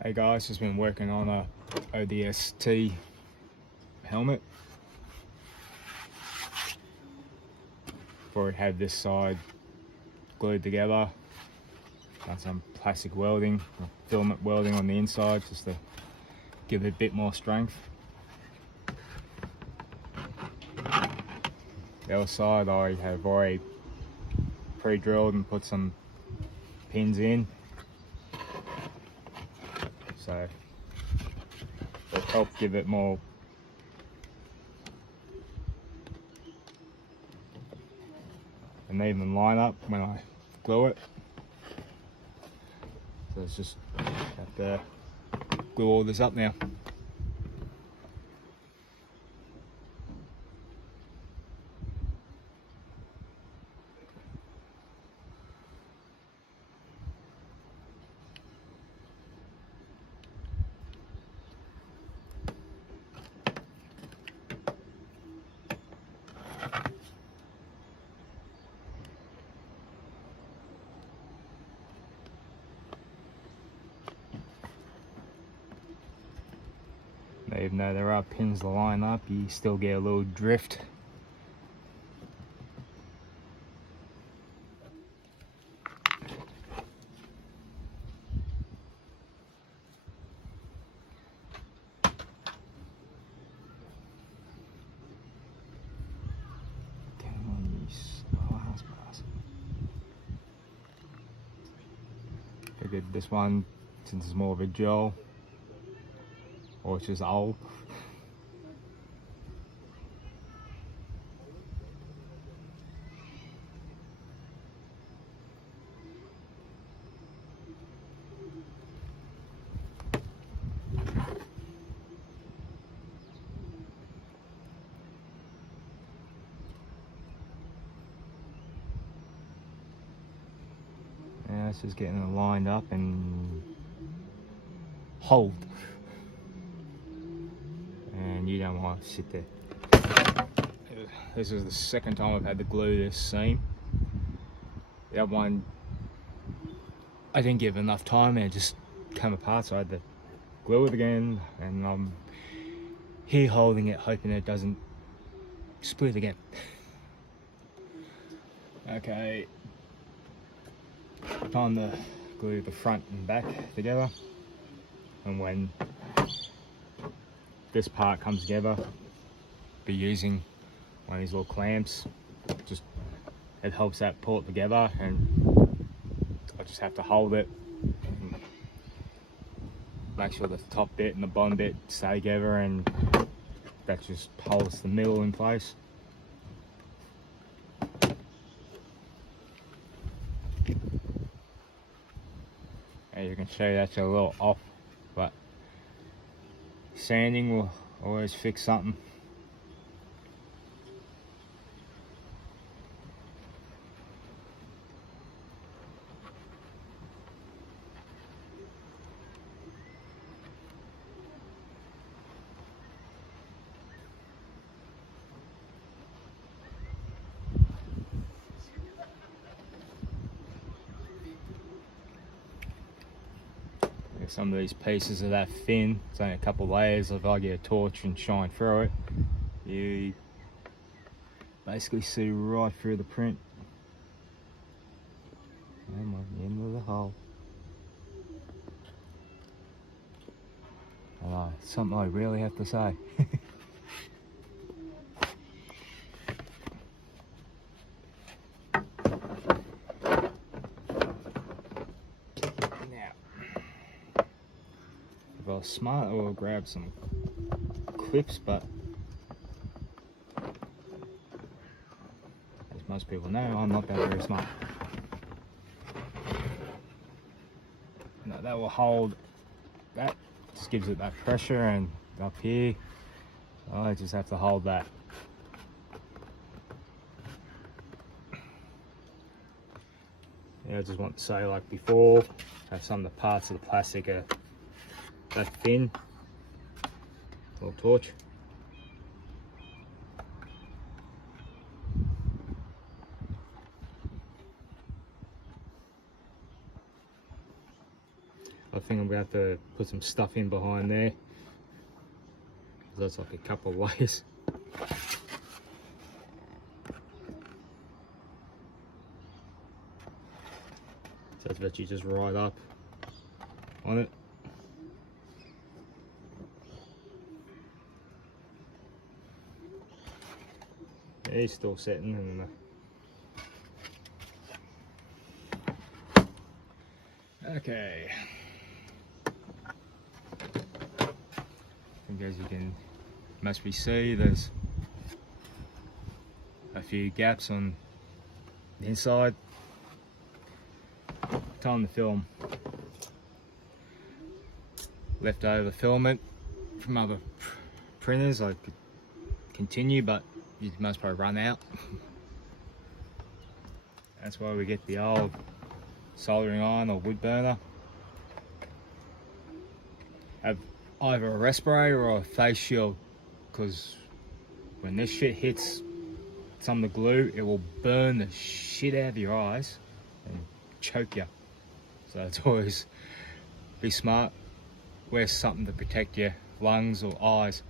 Hey guys, just been working on a ODST helmet. Before I had this side glued together, done some plastic welding, or filament welding on the inside just to give it a bit more strength. The other side I have already pre-drilled and put some pins in, so it'll help give it more an even line up when I glue it. So it's just have to glue all this up now. Even though there are pins to line up, you still get a little drift. Figured this one, since it's more of a gel, or it's just old. Yeah, it's just getting it lined up and hold. And you don't want to sit there. This is the second time I've had to glue this seam. The other one, I didn't give enough time and it just came apart, so I had to glue it again, and I'm here holding it, hoping it doesn't split again. Okay, time to glue the front and back together, and when this part comes together, be using one of these little clamps. Just it helps that pull it together, and I just have to hold it and make sure the top bit and the bottom bit stay together, and that just holds the middle in place. And you can show that's a little off, but sanding will always fix something. Some of these pieces are that thin, it's only a couple of layers. If I get a torch and shine through it, you basically see right through the print. I'm on the end of the hole. I know, it's something I really have to say. If I was smart, I would grab some clips, but as most people know, I'm not that very smart. Now that will hold, that just gives it that pressure, and up here, I just have to hold that. Yeah, I just want to say, like before, have some of the parts of the plastic are that thin. Little torch. I I think I'm going to have to put some stuff in behind there. That's like a couple of layers. So that's virtually just right up on it. Yeah, he's still setting and okay. I think as you can must be see, there's a few gaps on the inside. Time to film leftover filament from other printers. I could continue, but you must probably run out. That's why we get the old soldering iron or wood burner. Have either a respirator or a face shield, because when this shit hits some of the glue, it will burn the shit out of your eyes and choke you. So it's always be smart, wear something to protect your lungs or eyes.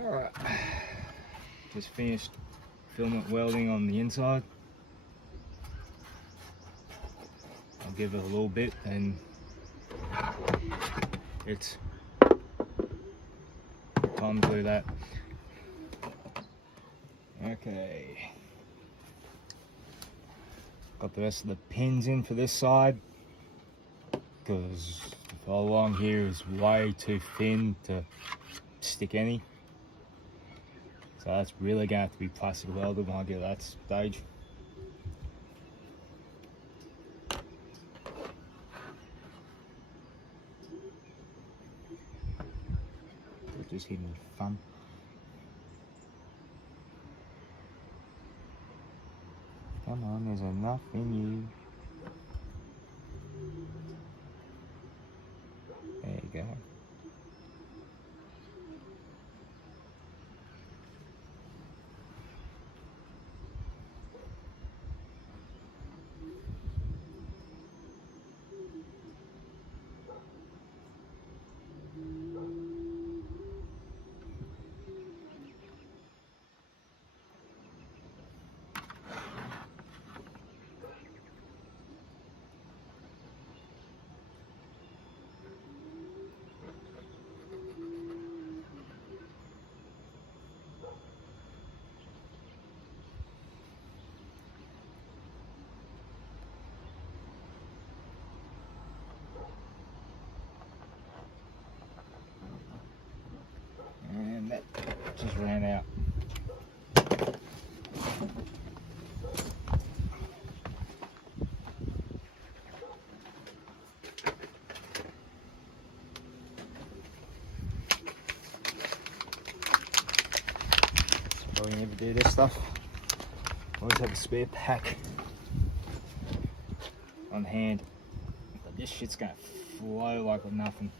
Alright, just finished filament welding on the inside. I'll give it a little bit and it's time to do that. Okay, got the rest of the pins in for this side because the along here is way too thin to stick any. So that's really going to have to be plastic welded when I get to that stage. Just hitting the thumb. Come on, there's enough in you. There you go. And that just ran out. Probably never do this stuff. Always have a spare pack on hand. But this shit's gonna flow like nothing.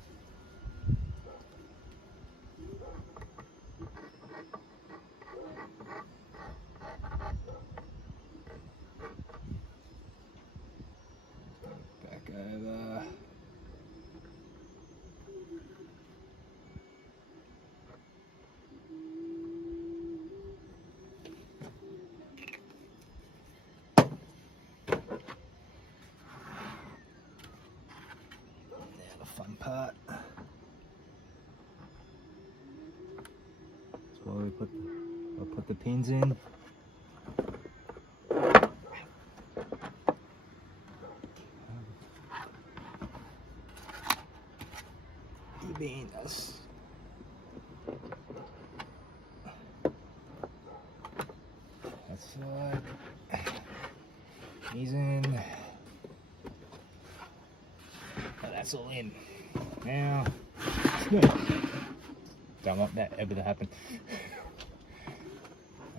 Back over. Now the fun part. That's why I put the pins in. Venus. That's He's in. Oh, that's all in. Now, don't want that ever to happen.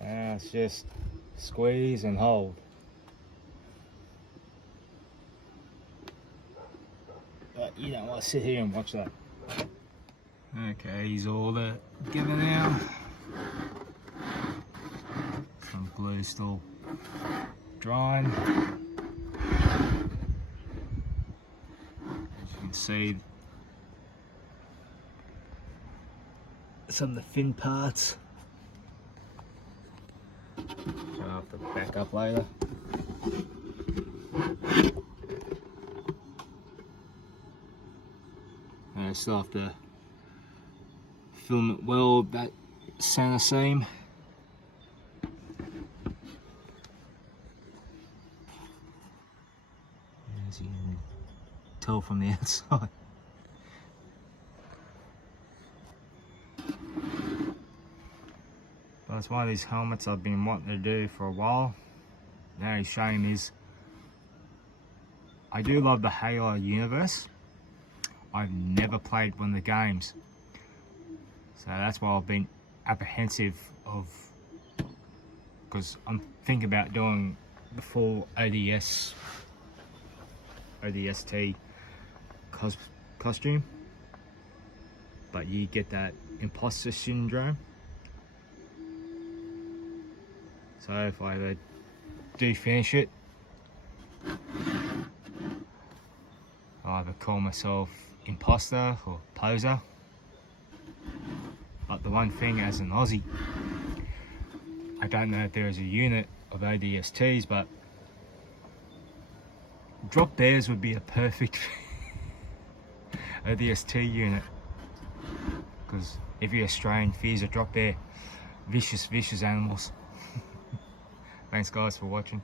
Now it's just squeeze and hold. But you don't want to sit here and watch that. Okay, he's all together now. Some glue still drying. As you can see, some of the thin parts. So I'll have to back up later. And I still have to film it well, that center seam. As you can tell from the outside. But it's one of these helmets I've been wanting to do for a while. The only shame is I do love the Halo universe. I've never played one of the games. So that's why I've been apprehensive of, because I'm thinking about doing the full ODST costume, but you get that imposter syndrome. So if I ever do finish it, I'll either call myself imposter or poser. But the one thing, as an Aussie, I don't know if there is a unit of ODSTs, but drop bears would be a perfect ODST unit. Because if you're Australian, fears a drop bear. Vicious, vicious animals. Thanks guys for watching.